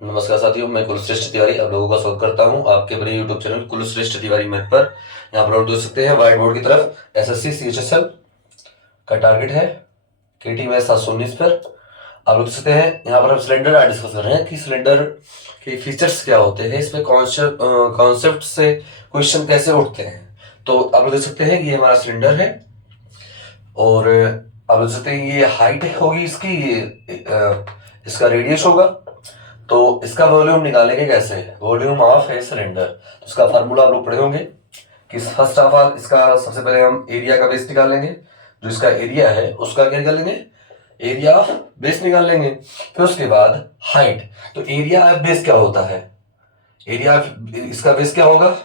नमस्कार साथियों, मैं कुलश्रेष्ठ तिवारी आप लोगों का स्वागत करता हूं आपके बड़े YouTube channel Kulshreshtha Tiwari math पर। यहाँ पर आप देख सकते हैं व्हाइट बोर्ड की तरफ एसएससी सीएचएसएल का टारगेट है केटी मैथ 719 पर। आप लोग देख सकते हैं यहाँ पर हम सिलेंडर डिस्कस कर रहे हैं कि सिलेंडर के फीचर्स क्या होते हैं, इसमें कॉन्सेप्ट से क्वेश्चन कैसे उठते हैं। तो आप लोग देख सकते हैं कि ये हमारा सिलेंडर है और आप देख सकते हैं ये हाइट होगी इसकी, इसका रेडियस होगा। तो इसका वॉल्यूम निकालेंगे कैसे, वॉल्यूम ऑफ है सिलेंडर, तो इसका फार्मूला आप लोग पढ़े होंगे कि फर्स्ट ऑफ ऑल इसका सबसे पहले हम एरिया का बेस निकाल लेंगे। जो इसका एरिया है उसका क्या निकाल लेंगे, एरिया ऑफ बेस निकाल लेंगे। फिर उसके बाद हाइट, तो एरिया ऑफ बेस क्या होता है, एरिया इसका बेस क्या होगा,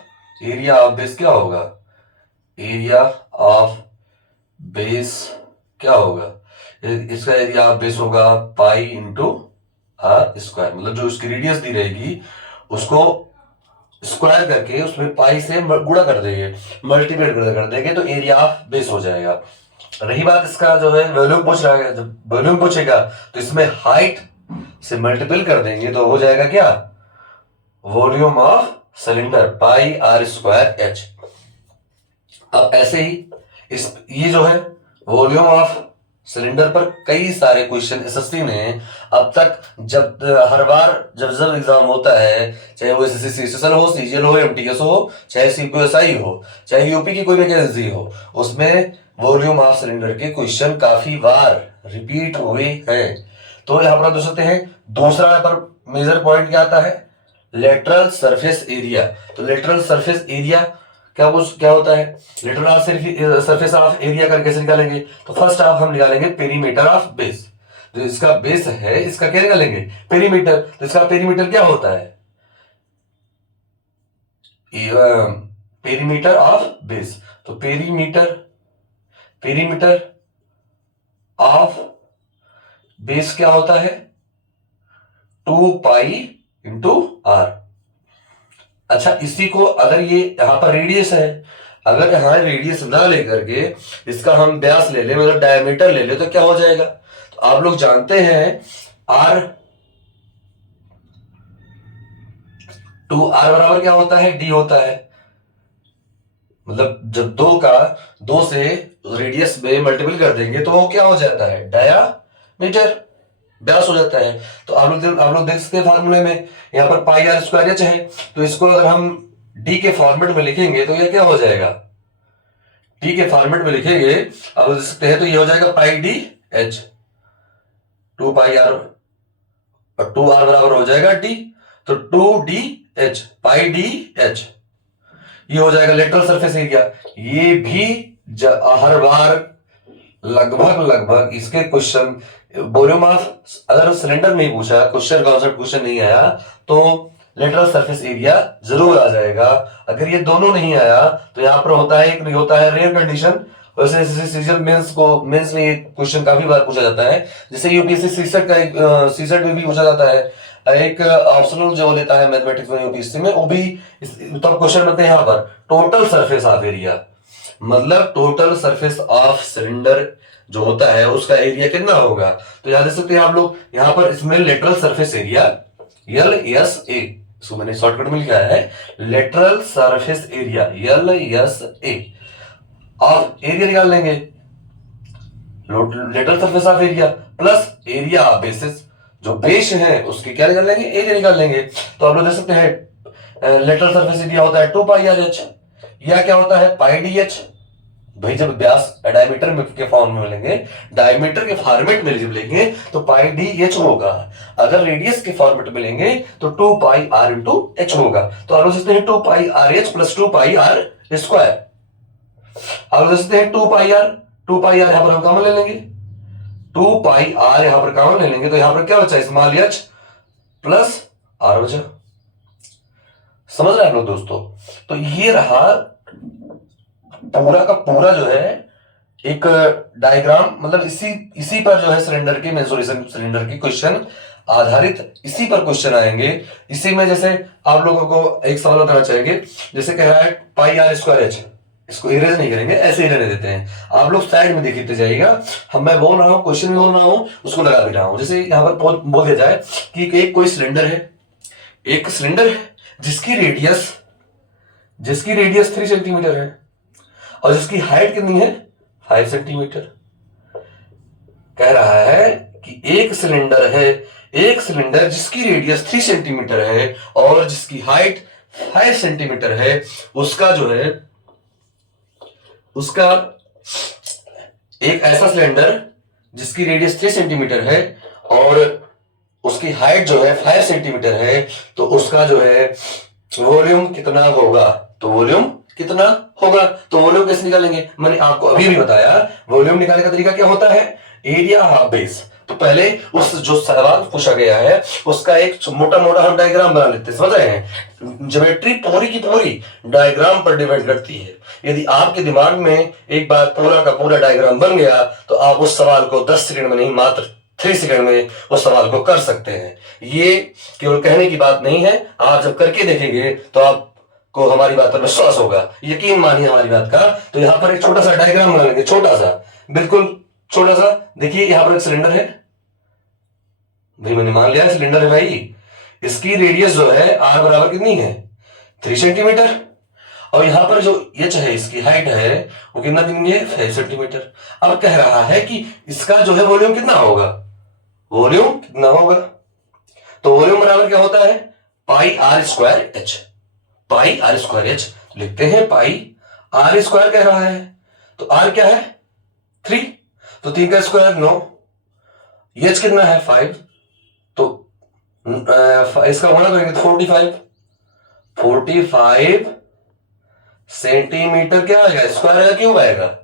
एरिया ऑफ बेस क्या होगा, एरिया ऑफ बेस क्या होगा, इसका एरिया ऑफ बेस होगा पाई इंटू आर स्क्वायर। मतलब जो उसकी रेडियस दी रहेगी उसको स्क्वायर करके उसमें पाई से गुणा कर देंगे, मल्टीप्लाई कर देंगे, तो एरिया ऑफ बेस हो जाएगा। रही बात इसका जो है वॉल्यूम पूछ रहा है, जब वॉल्यूम पूछेगा तो इसमें हाइट से मल्टीपल कर देंगे तो हो जाएगा क्या, volume of cylinder pi r square h. अब ऐसे ही ये जो है वॉल्यूम ऑफ सिलेंडर पर कई सारे क्वेश्चन एसएससी ने अब तक जब हर बार जब जब एग्जाम होता है, चाहे वो एसएससी सीएचएसएल हो, सीजीएल हो, एमटीएस हो, चाहे सीपीएसआई हो, चाहे यूपी की कोई वैकेंसी हो, उसमें वॉल्यूम ऑफ सिलेंडर के क्वेश्चन काफी बार रिपीट हुए हैं। तो यहाँ पर आप देख सकते हैं दूसरा यहाँ पर मेजर पॉइंट क्या आता है, लेटरल सरफेस एरिया। तो लेटरल सरफेस एरिया क्या होता है, लेटरल सरफेस ऑफ एरिया करके कैसे निकालेंगे, तो फर्स्ट ऑफ हम निकालेंगे पेरीमीटर ऑफ बेस। जो इसका बेस है इसका क्या निकालेंगे, पेरीमीटर। तो इसका पेरीमीटर क्या होता है, पेरीमीटर ऑफ बेस। तो पेरीमीटर ऑफ बेस क्या होता है, 2 पाई इंटू आर। अच्छा, इसी को अगर ये यहां पर रेडियस है, अगर यहां रेडियस ना लेकर के इसका हम व्यास ले ले, मतलब डायमीटर ले ले, तो क्या हो जाएगा। तो आप लोग जानते हैं आर, 2r बराबर क्या होता है, डी होता है। मतलब जब दो से रेडियस में मल्टीपल कर देंगे तो वो क्या हो जाता है, डायामीटर, व्यास हो जाता है। तो आप लोग देख सकते हैं फार्मूले में यहाँ पर पाई आर स्क्वायर एच है, तो इसको अगर हम डी के फॉर्मेट में लिखेंगे तो ये क्या हो जाएगा, डी के फॉर्मेट में लिखेंगे आप लोग देख सकते हैं तो ये हो जाएगा पाई डी एच, 2 पाई आर और 2r बराबर हो जाएगा डी। तो 2d h पाई डी एच, ये हो जाएगा लेटरल सरफेस एरिया। ये भी हर बार लगभग इसके क्वेश्चन वॉल्यूम ऑफ, अगर सिलेंडर नहीं पूछा, क्वेश्चन कॉन्सेप्ट क्वेश्चन नहीं आया तो लेटरल सरफेस एरिया जरूर आ जाएगा। अगर ये दोनों नहीं आया तो यहाँ पर होता है एक नहीं होता है रेयर कंडीशन। वैसे सीजन मेंस में ये क्वेश्चन काफी बार पूछा जाता है, जैसे यूपीएससी सीसेट का एक सीसेट में भी पूछा जाता है, एक ऑप्शनल जो लेता है मैथमेटिक्स में यूपीएससी में, वो भी तब क्वेश्चन बनते हैं यहाँ पर टोटल सरफेस ऑफ एरिया। मतलब टोटल सरफेस ऑफ सिलेंडर जो होता है उसका एरिया कितना होगा। तो याद रख सकते हैं आप लोग, यहाँ पर इसमें lateral surface area L S A, इसको मैंने शॉर्टकट में लिखा है lateral surface area L S A, और एरिया निकाल लेंगे lateral surface of area plus area of basis, जो बेस है उसकी क्या निकाल लेंगे, एरिया निकाल लेंगे। तो आप लोग देख सकते हैं लेटरल सरफेस एरिया होता है 2 पाई आर एच, या क्या होता है पाई डी एच। भाई जब व्यास डायमीटर के फॉर्म में लेंगे, डायमीटर के फॉर्मेट में जब लेंगे तो पाई डी एच होगा, अगर रेडियस के फॉर्मेट में लेंगे तो 2 पाई आर इंटू एच होगा। तो आप लोग सोचते हैं 2 pi r h plus 2 pi r square. आप लोग सोचते हैं 2 पाई आर, 2 पाई आर यहां पर हम कॉमन ले लेंगे, 2 पाई आर यहां पर कॉमन ले लेंगे, तो यहां पर क्या बचा, स्मॉल एच प्लस आर बचा। समझ रहे हैं आप लोग दोस्तों। तो ये रहा पूरा का पूरा जो है एक डायग्राम, मतलब इसी पर जो है सिलेंडर के मेंसुरेशन, सिलेंडर की क्वेश्चन आधारित इसी पर क्वेश्चन आएंगे। इसी में जैसे आप लोगों को एक सवाल बताना चाहेंगे, जैसे कह रहा है पाई आर स्क्वायर एच, इसको इरेज नहीं करेंगे, ऐसे ही रहने देते हैं, आप लोग साइड में देखते जाइएगा। हम मैं बोल रहा हूँ, क्वेश्चन बोल रहा हूँ, उसको लगा भी रहा हूँ। जैसे यहाँ पर बोल दिया जाए कि एक कोई सिलेंडर है, एक सिलेंडर है जिसकी रेडियस 3 सेंटीमीटर है और जिसकी हाइट कितनी है 5 सेंटीमीटर। कह रहा है कि एक सिलेंडर जिसकी रेडियस 3 सेंटीमीटर है और जिसकी हाइट 5 सेंटीमीटर है, उसका जो है उसका एक ऐसा सिलेंडर जिसकी रेडियस 3 सेंटीमीटर है और उसकी हाइट जो है 5 सेंटीमीटर है, तो उसका जो है वॉल्यूम कितना होगा। तो वॉल्यूम कैसे निकालेंगे, मैंने आपको अभी भी बताया। वॉल्यूम निकालने का तरीका क्या होता है, एरिया हाफ बेस। तो पहले उस जो सवाल पूछा गया है उसका एक मोटा मोटा हम डायग्राम बना लेते हैं, समझ रहे हैं। ज्योमेट्री पूरी की पूरी डायग्राम पर डिपेंड करती है। यदि आपके दिमाग में एक बार पूरा का पूरा डायग्राम बन गया तो आप उस सवाल को 10 सेकंड में नहीं, मात्र 3 सेकंड में उस सवाल को कर सकते हैं। ये केवल कहने की बात नहीं है, आप जब करके देखेंगे तो आपको हमारी बात पर विश्वास होगा, यकीन मानिए हमारी बात का। तो यहां पर एक छोटा सा डायग्राम बना लेंगे, छोटा सा, बिल्कुल छोटा सा। देखिए यहां पर एक सिलेंडर है भाई, मैंने मान लिया सिलेंडर है भाई। इसकी रेडियस जो है आर बराबर कितनी है 3 सेंटीमीटर और यहां पर जो एच है इसकी हाइट है वो कितना देंगे 5 सेंटीमीटर। अब कह रहा है कि इसका जो है वॉल्यूम कितना होगा, तो वॉल्यूम बराबर क्या होता है पाई आर स्क्वायर एच। लिखते हैं पाई आर स्क्वायर कह रहा है, तो आर क्या है 3, तो 3 का स्क्वायर 9, एच कितना है 5, तो इसका होना करेंगे तो 45 सेंटीमीटर क्या आएगा, स्क्वायर आएगा, क्यूब आएगा।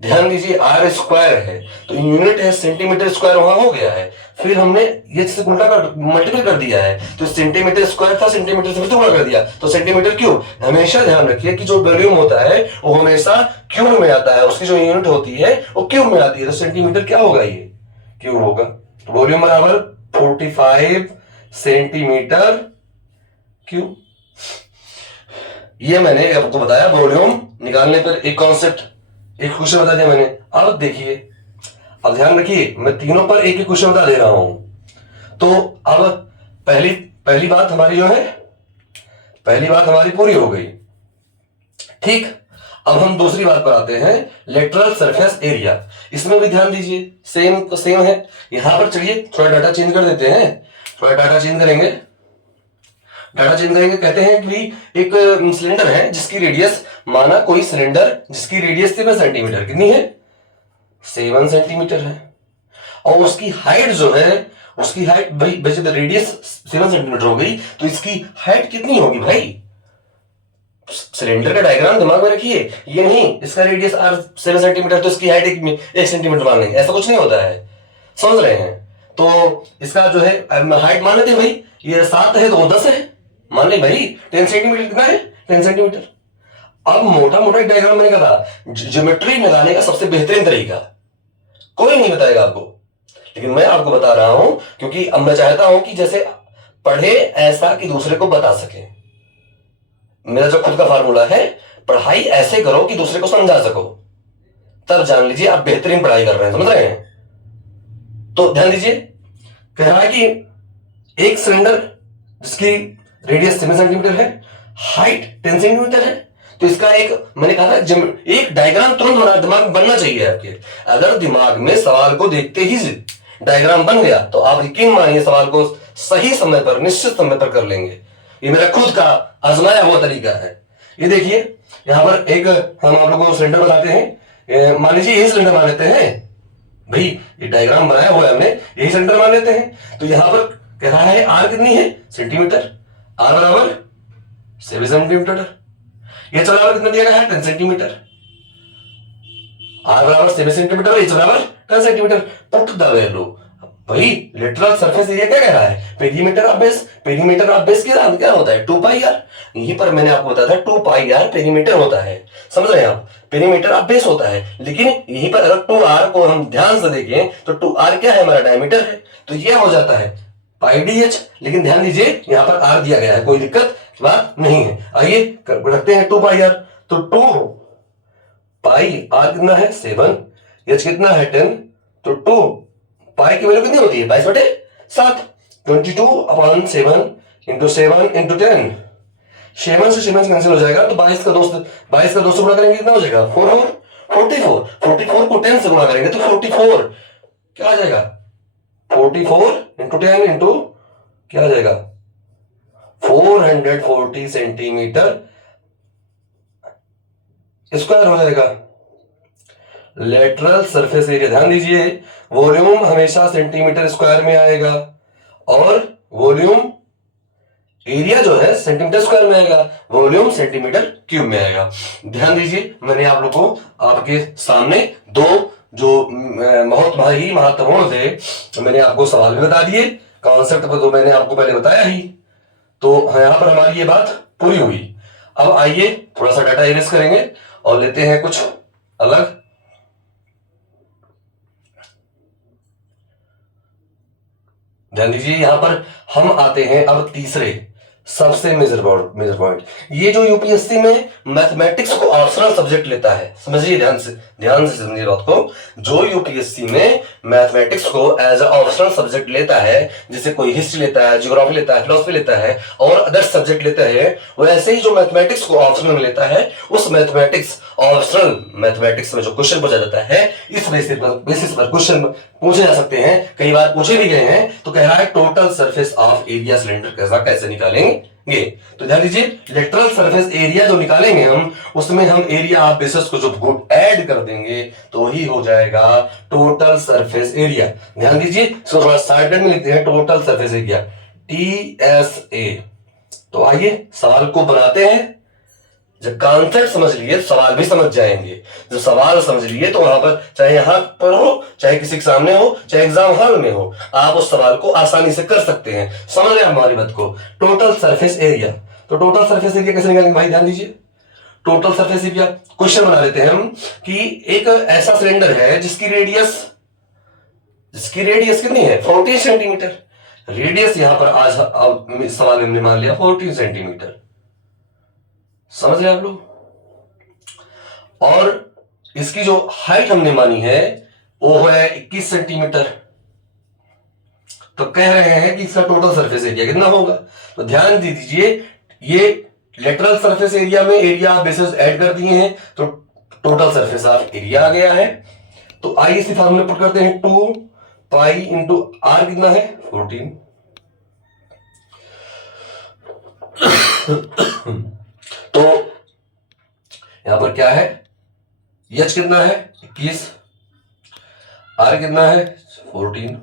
ध्यान दीजिए आर स्क्वायर है तो यूनिट है सेंटीमीटर स्क्वायर, वहां हो गया है, फिर हमने ये से उल्टा कर मल्टीपल कर दिया है, तो सेंटीमीटर स्क्वायर था, सेंटीमीटर से फिर गुणा कर दिया तो सेंटीमीटर क्यूब। हमेशा ध्यान रखिए कि जो वॉल्यूम होता है वो हमेशा क्यूब में आता है, उसकी जो यूनिट होती है वो क्यूब में आती है, तो सेंटीमीटर क्या होगा, ये क्यूब होगा। वॉल्यूम बराबर 45 सेंटीमीटर क्यूब। ये मैंने आपको बताया वॉल्यूम निकालने पर एक कॉन्सेप्ट, एक क्वेश्चन बता दिया मैंने। अब देखिए, अब ध्यान रखिए मैं तीनों पर एक क्वेश्चन बता दे रहा हूं। तो अब पहली बात हमारी जो है, पहली बात हमारी पूरी हो गई, ठीक। अब हम दूसरी बात पर आते हैं, लेटरल सरफेस एरिया। इसमें भी ध्यान दीजिए, सेम है। यहां पर चलिए थोड़ा डाटा चेंज कर देते हैं, डाटा चेंज करेंगे। कहते हैं कि एक सिलेंडर है जिसकी रेडियस, माना कोई सिलेंडर जिसकी रेडियस 7 सेंटीमीटर, कितनी है 7 सेंटीमीटर है, और उसकी हाइट जो है, उसकी हाइट भाई जब रेडियस 7 सेंटीमीटर हो गई तो इसकी हाइट कितनी होगी भाई। सिलेंडर का डायग्राम दिमाग में रखिए, ये नहीं इसका रेडियस आर 7 सेंटीमीटर तो इसकी हाइट 1 सेंटीमीटर मान लेंगे, ऐसा कुछ नहीं होता है, समझ रहे हैं। तो इसका जो है हाइट मान लेते हैं भाई, ये 7 है तो 10 है, मान ले भाई 10 सेंटीमीटर कितना है 10 सेंटीमीटर। अब मोटा मोटा एक डायग्राम मैंने कहा, ज्योमेट्री लगाने का सबसे बेहतरीन तरीका कोई नहीं बताएगा आपको, लेकिन मैं आपको बता रहा हूं क्योंकि अब मैं चाहता हूं कि जैसे पढ़े ऐसा कि दूसरे को बता सके। मेरा जो खुद का फार्मूला है, पढ़ाई ऐसे करो कि दूसरे को समझा सको, तब जान लीजिए आप बेहतरीन पढ़ाई कर रहे हैं, समझ रहे हैं। तो ध्यान दीजिए, कह रहा है कि एक सिलेंडर जिसकी रेडियस 7 सेंटीमीटर है, हाइट 10 सेंटीमीटर है, तो इसका एक मैंने कहा था एक डायग्राम तुरंत दिमाग बनना चाहिए आपके। अगर दिमाग में सवाल को देखते ही डायग्राम बन गया तो आप यकीन मानिए सवाल को सही समय पर, निश्चित समय पर कर लेंगे। ये मेरा खुद का आजमाया हुआ तरीका है। ये देखिए यहां पर एक हम आप लोगों को सिलेंडर बताते हैं, मान लीजिए यही सिलेंडर मान लेते हैं भाई, ये डायग्राम बनाया हुआ है हमने, यही सिलेंडर मान लेते हैं। तो यहां पर कह रहा है आर कितनी है सेंटीमीटर, आर बराबर 7 सेंटीमीटर, ये बराबर कितना दिया गया है 10 सेंटीमीटर, आर बराबर 7 सेंटीमीटर, एच बराबर 10 सेंटीमीटर। पुट द वैल्यू भाई, लेटरल सरफेस एरिया क्या कह रहा है, perimeter of base. Perimeter of base क्या होता है 2 पाई आर। यहीं पर मैंने आपको बताया था 2 पाई आर पेरीमीटर होता है, समझ रहे हैं आप, पेरीमीटर ऑफ बेस होता है। लेकिन यहीं पर अगर 2 आर को हम ध्यान से देखें तो 2 आर क्या है, हमारा डायमीटर है, तो यह हो जाता है पाई डी एच। लेकिन ध्यान दीजिए यहां पर आर दिया गया है, कोई दिक्कत बात नहीं है। आइए रखते हैं 2 पाई आर, तो 2 पाई आर कितना है 7, एच कितना है 10, तो 2 पाई की वैल्यू कितनी होती है 22/7, 22/7, इंटू 7 इंटू 10, 7 से 7 कैंसिल हो जाएगा, तो 22 का 2 से गुणा करेंगे कितना हो जाएगा 44 को 10 से गुणा करेंगे तो 44 क्या आ जाएगा 44 इंटू 10 इंटू क्या आ जाएगा 440 सेंटीमीटर स्क्वायर हो जाएगा। लेटरल सरफेस एरिया, ध्यान दीजिए वॉल्यूम हमेशा सेंटीमीटर स्क्वायर में आएगा और वॉल्यूम एरिया जो है सेंटीमीटर स्क्वायर में आएगा, वॉल्यूम सेंटीमीटर क्यूब में आएगा। ध्यान दीजिए मैंने आप लोगों को आपके सामने दो जो बहुत ही महत्वपूर्ण थे मैंने आपको सवाल भी बता दिए, कॉन्सेप्ट पर तो मैंने आपको पहले बताया ही, तो यहां पर हमारी ये बात पूरी हुई। अब आइए थोड़ा सा डाटा इरेज करेंगे और लेते हैं कुछ अलग। ध्यान दीजिए यहां पर हम आते हैं अब तीसरे सबसे मेजर पॉइंट। ये जो यूपीएससी में मैथमेटिक्स को ऑप्शनल सब्जेक्ट लेता है, समझिए ध्यान से समझिए बात को। जो यूपीएससी में मैथमेटिक्स को एज अ ऑप्शनल सब्जेक्ट लेता है, जैसे कोई हिस्ट्री लेता है, ज्योग्राफी लेता है, फिलोसफी लेता है और अदर सब्जेक्ट लेता है, वैसे ही जो मैथमेटिक्स को ऑप्शनल लेता है उस ऑप्शनल मैथमेटिक्स में जो क्वेश्चन पूछा जाता है इस बेसिस पर क्वेश्चन पूछे जा सकते हैं, कई बार पूछे भी गए हैं। तो कह रहा है total surface of area cylinder कैसे निकालेंगे। तो ध्यान दीजिए लेटरल सरफेस एरिया जो निकालेंगे हम, उसमें हम एरिया ऑफ बेसिस को जो ऐड कर देंगे तो ही हो जाएगा टोटल सरफेस एरिया। ध्यान दीजिए इसको थोड़ा शॉर्टकट में लिखते हैं, टोटल सरफेस एरिया TSA। तो आइए सवाल को बनाते हैं। जब कॉन्सेप्ट समझ लिए सवाल भी समझ जाएंगे। जब सवाल समझ लिए तो वहां पर चाहे यहां पर हो, चाहे किसी के सामने हो, चाहे एग्जाम हॉल में हो, आप उस सवाल को आसानी से कर सकते हैं। समझ रहे हमारी बात को। टोटल सरफेस एरिया, तो टोटल सरफेस एरिया कैसे निकालेंगे भाई, ध्यान दीजिए। टोटल सरफेस एरिया क्वेश्चन बना लेते हैं हम कि एक ऐसा सिलेंडर है जिसकी रेडियस कितनी है 14 सेंटीमीटर। रेडियस यहां पर आज सवाल में हमने मान लिया 14 सेंटीमीटर, समझ रहे आप लोग। और इसकी जो हाइट हमने मानी है वो है 21 सेंटीमीटर। तो कह रहे हैं कि इसका टोटल सरफेस एरिया कितना होगा। तो ध्यान दीजिए ये लेटरल सरफेस एरिया में एरिया बेसिस ऐड कर दिए हैं तो टोटल सरफेस ऑफ एरिया आ गया है। तो आइए इसी फॉर्मूले पुट करते हैं 2 पाई इंटू आर कितना है 14। तो यहां पर क्या है एच कितना है 21, आर कितना है 14।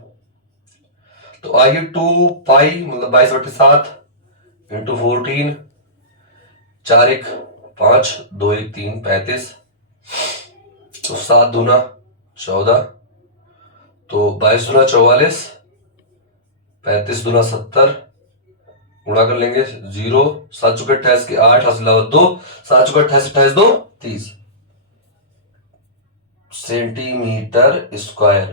तो आइए 2 पाई मतलब 22/7 इंटू 14, 4 1 5 2 1 3 35, तो 7 दूना 14, तो 22 दूना 44, 35 दूना 70, गुणा कर लेंगे 0, 7 चुके 28 के 8 हासिल 2, 7 चुके 28 28 2 30 सेंटीमीटर स्क्वायर।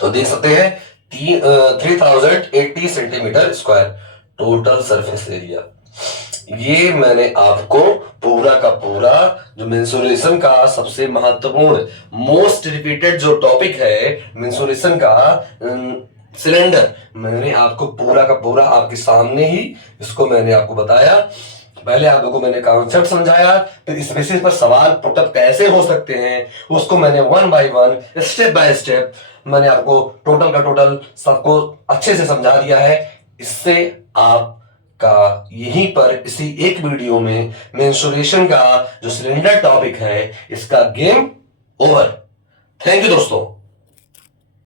तो देख सकते हैं 3080 centimetre square total surface area. ये मैंने आपको पूरा का पूरा जो मेंसुरेशन का सबसे महत्वपूर्ण मोस्ट रिपीटेड जो टॉपिक है मेंसुरेशन का सिलेंडर, मैंने आपको पूरा का पूरा आपके सामने ही इसको मैंने आपको बताया। पहले आप लोगों को मैंने कॉन्सेप्ट समझाया, फिर इस बेसिस पर सवाल पुटअप कैसे हो सकते हैं उसको मैंने 1 by 1 स्टेप बाय स्टेप मैंने आपको टोटल का टोटल सबको अच्छे से समझा दिया है। इससे आपका यहीं पर इसी एक वीडियो में मेंसुरेशन का जो सिलेंडर टॉपिक है इसका गेम ओवर। थैंक यू दोस्तों।